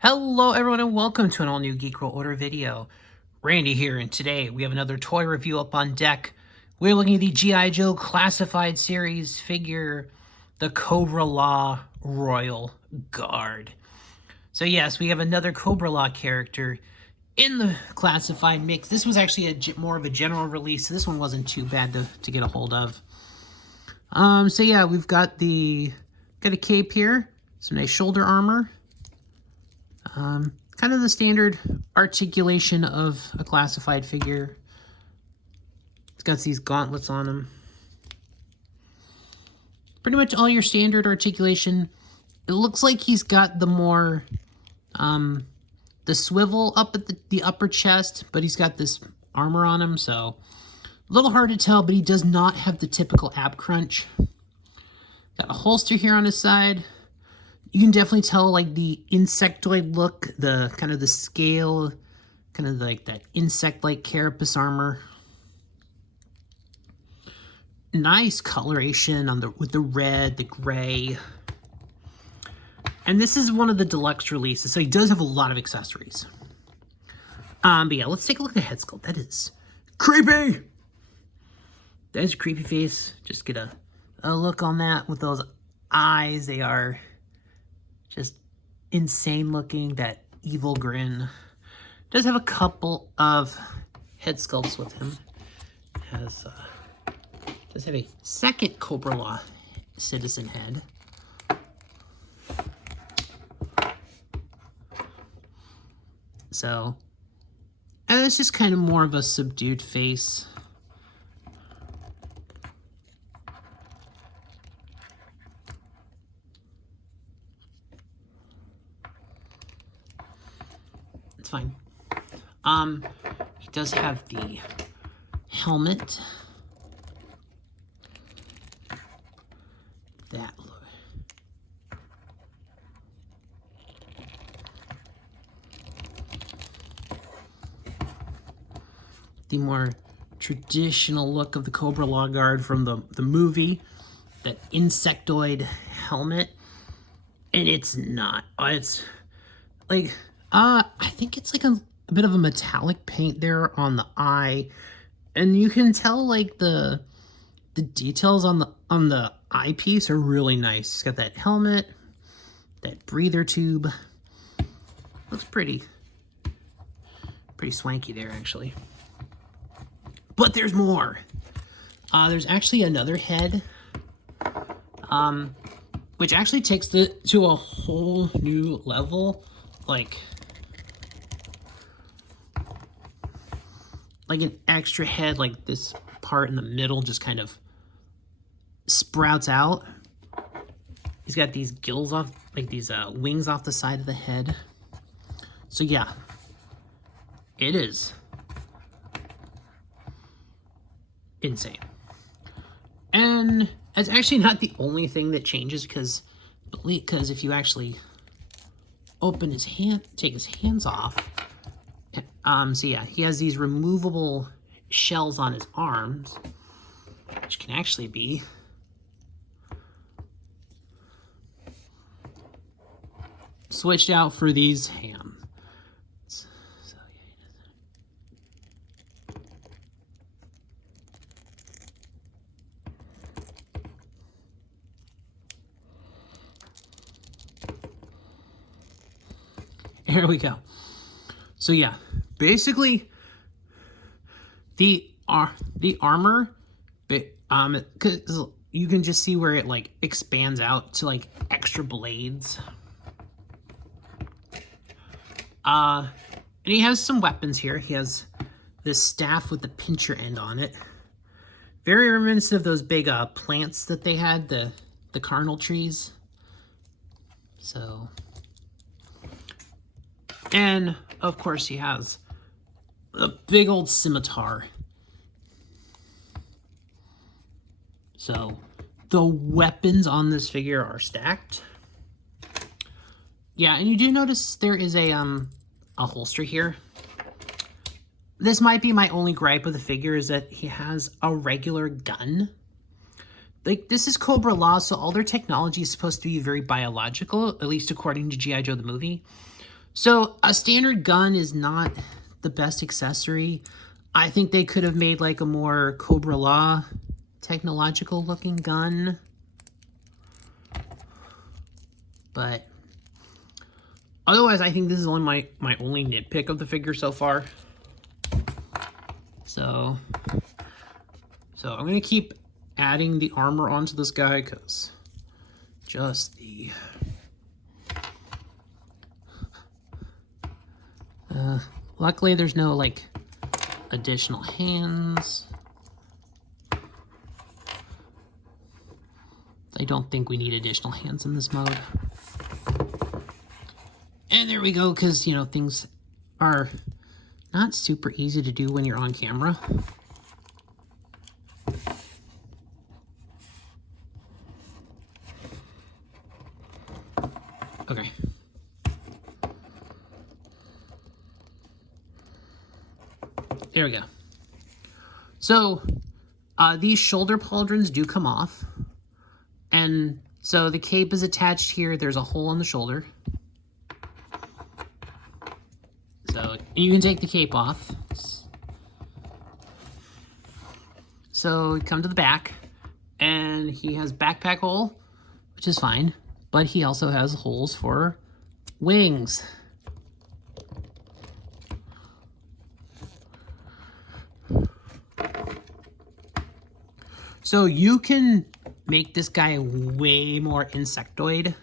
Hello everyone and welcome to an all new GIJoe order video. Randy here, and today we have another toy review up on deck. We're looking at the GIJoe Classified Series figure, the Cobra Law Royal Guard. So yes, we have another Cobra Law character in the classified mix. This was actually more of a general release, so this one wasn't too bad to get a hold of. So yeah, we've got a cape here, some nice shoulder armor. Kind of the standard articulation of a classified figure. It's got these gauntlets on him. Pretty much all your standard articulation. It looks like he's got the more, the swivel up at the upper chest, but he's got this armor on him, so a little hard to tell, but he does not have the typical ab crunch. Got a holster here on his side. You can definitely tell, like, the insectoid look, the kind of the scale, kind of like that insect-like carapace armor. Nice coloration on with the red, the gray. And this is one of the deluxe releases, so he does have a lot of accessories. But yeah, let's take a look at the head sculpt. That is creepy! That is a creepy face. Just get a look on that with those eyes. They are just insane looking, that evil grin. Does have a couple of head sculpts with him. Does have a second Cobra Law citizen head. So, and it's just kind of more of a subdued face. It's fine. He does have the helmet. That look. The more traditional look of the Cobra Law Guard from the movie. That insectoid helmet. And it's not. It's like, I think it's like a bit of a metallic paint there on the eye. And you can tell, like, the details on the eyepiece are really nice. It's got that helmet, that breather tube. Looks pretty swanky there, actually. But there's more. There's actually another head, which actually takes it to a whole new level. Like an extra head, like this part in the middle just kind of sprouts out. He's got these gills off, like these wings off the side of the head. So yeah, it is insane. And it's actually not the only thing that changes, because if you actually open his hand, take his hands off, so yeah, he has these removable shells on his arms, which can actually be switched out for these hands. So, yeah. Here we go. So yeah, basically the armor, because you can just see where it like expands out to like extra blades. And he has some weapons here. He has this staff with the pincher end on it. Very reminiscent of those big plants that they had, the cardinal trees. So, and of course he has a big old scimitar. So the weapons on this figure are stacked. Yeah, and you do notice there is a holster here. This might be my only gripe with the figure, is that he has a regular gun. Like, this is Cobra Law, so all their technology is supposed to be very biological, at least according to GIJoe the movie. So a standard gun is not the best accessory. I think they could have made like a more Cobra Law technological looking gun. But otherwise, I think this is only my only nitpick of the figure so far. So I'm going to keep adding the armor onto this guy because just the... luckily, there's no, like, additional hands. I don't think we need additional hands in this mode. And there we go, because, you know, things are not super easy to do when you're on camera. Okay. There we go. So, these shoulder pauldrons do come off. And so the cape is attached here. There's a hole in the shoulder. So you can take the cape off. So we come to the back, and he has backpack hole, which is fine. But he also has holes for wings. So you can make this guy way more insectoid.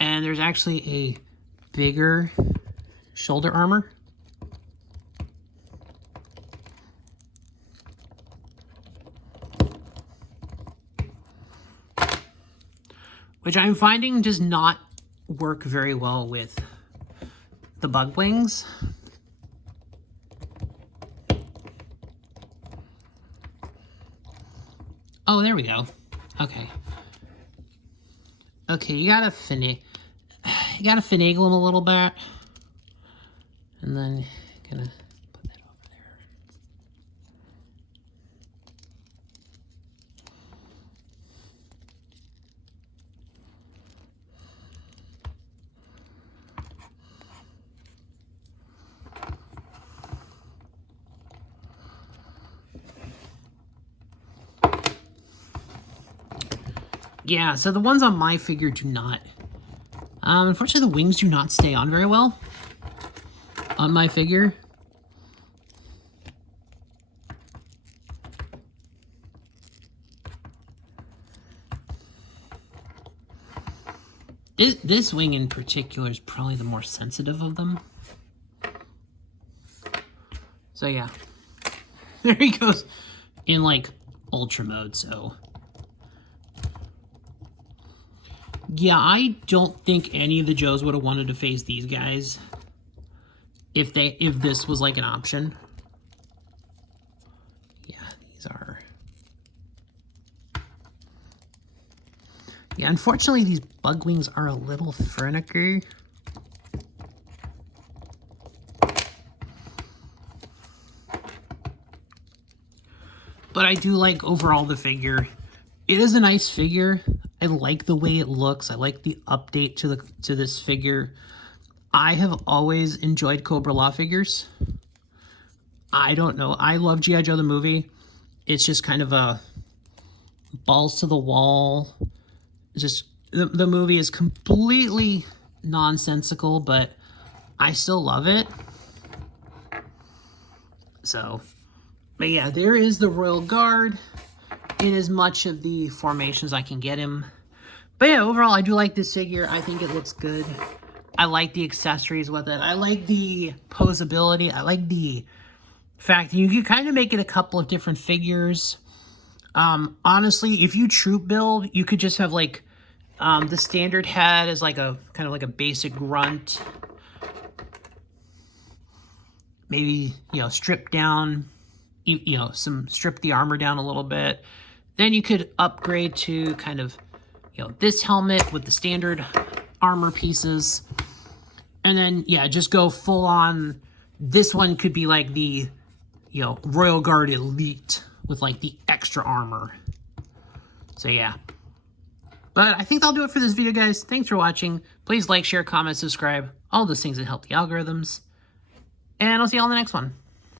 And there's actually a bigger shoulder armor. Which I'm finding does not work very well with the bug wings. Oh, there we go. Okay. Okay, you gotta finagle him a little bit. And then gonna put that over there. Yeah, so the ones on my figure do not. Unfortunately, the wings do not stay on very well on my figure. This wing in particular is probably the more sensitive of them. So yeah, there he goes in like ultra mode, so. Yeah, I don't think any of the Joes would have wanted to face these guys if this was like an option. Yeah, these are. Yeah, unfortunately, these bug wings are a little finicky. But I do like overall the figure. It is a nice figure. I like the way it looks. I like the update to this figure. I have always enjoyed Cobra Law figures. I don't know. I love GIJoe the movie. It's just kind of a balls to the wall. Just the movie is completely nonsensical, but I still love it. So, but yeah, there is the Royal Guard in as much of the formations I can get him. But yeah, overall, I do like this figure. I think it looks good. I like the accessories with it. I like the posability. I like the fact that you can kind of make it a couple of different figures. Honestly, if you troop build, you could just have like the standard head as like a kind of like a basic grunt. Maybe, you know, strip down, you know, strip the armor down a little bit. Then you could upgrade to kind of, you know, this helmet with the standard armor pieces. And then, yeah, just go full on. This one could be like the, you you know, Royal Guard Elite with like the extra armor. So yeah. But I think that'll do it for this video, guys. Thanks for watching. Please like, share, comment, subscribe. All those things that help the algorithms. And I'll see you all in the next one.